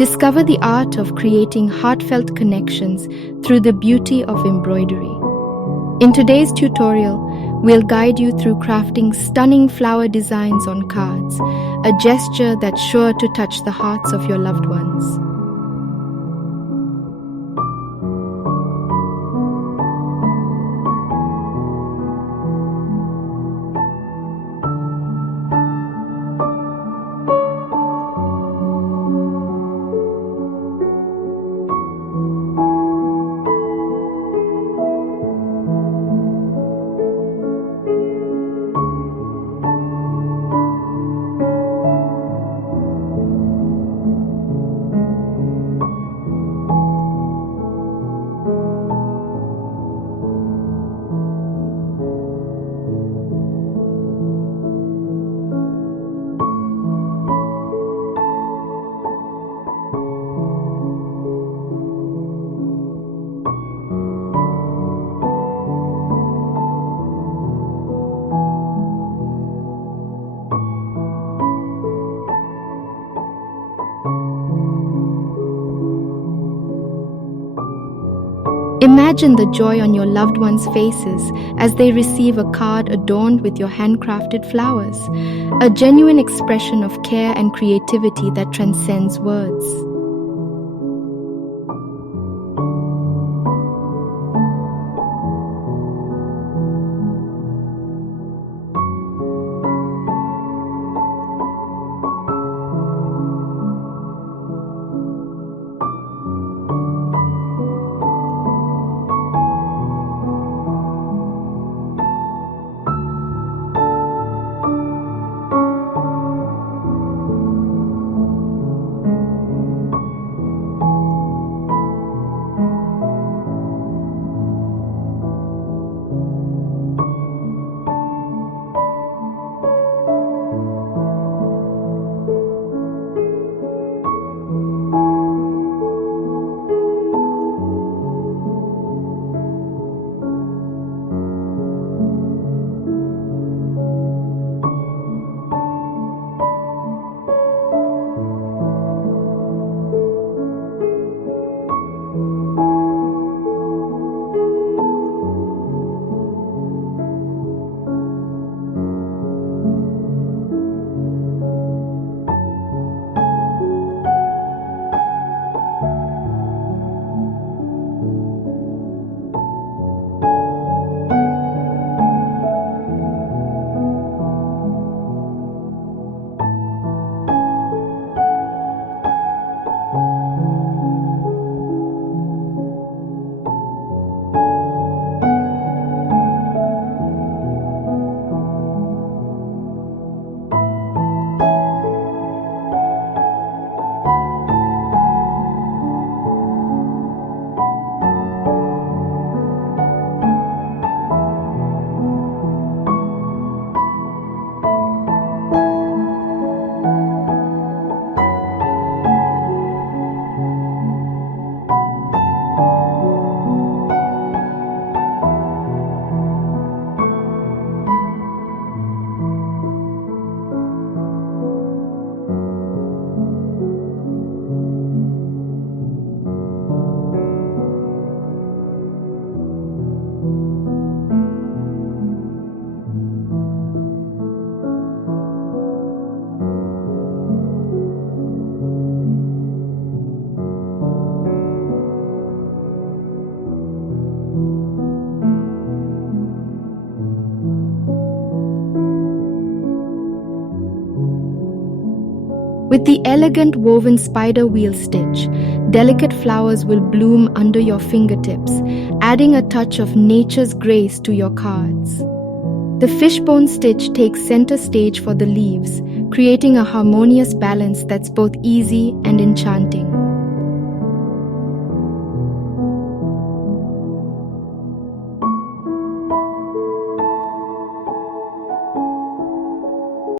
Discover the art of creating heartfelt connections through the beauty of embroidery. In today's tutorial, we'll guide you through crafting stunning flower designs on cards, a gesture that's sure to touch the hearts of your loved ones. Imagine the joy on your loved ones' faces as they receive a card adorned with your handcrafted flowers, a genuine expression of care and creativity that transcends words. With the elegant woven spider wheel stitch, delicate flowers will bloom under your fingertips, adding a touch of nature's grace to your cards. The fishbone stitch takes center stage for the leaves, creating a harmonious balance that's both easy and enchanting.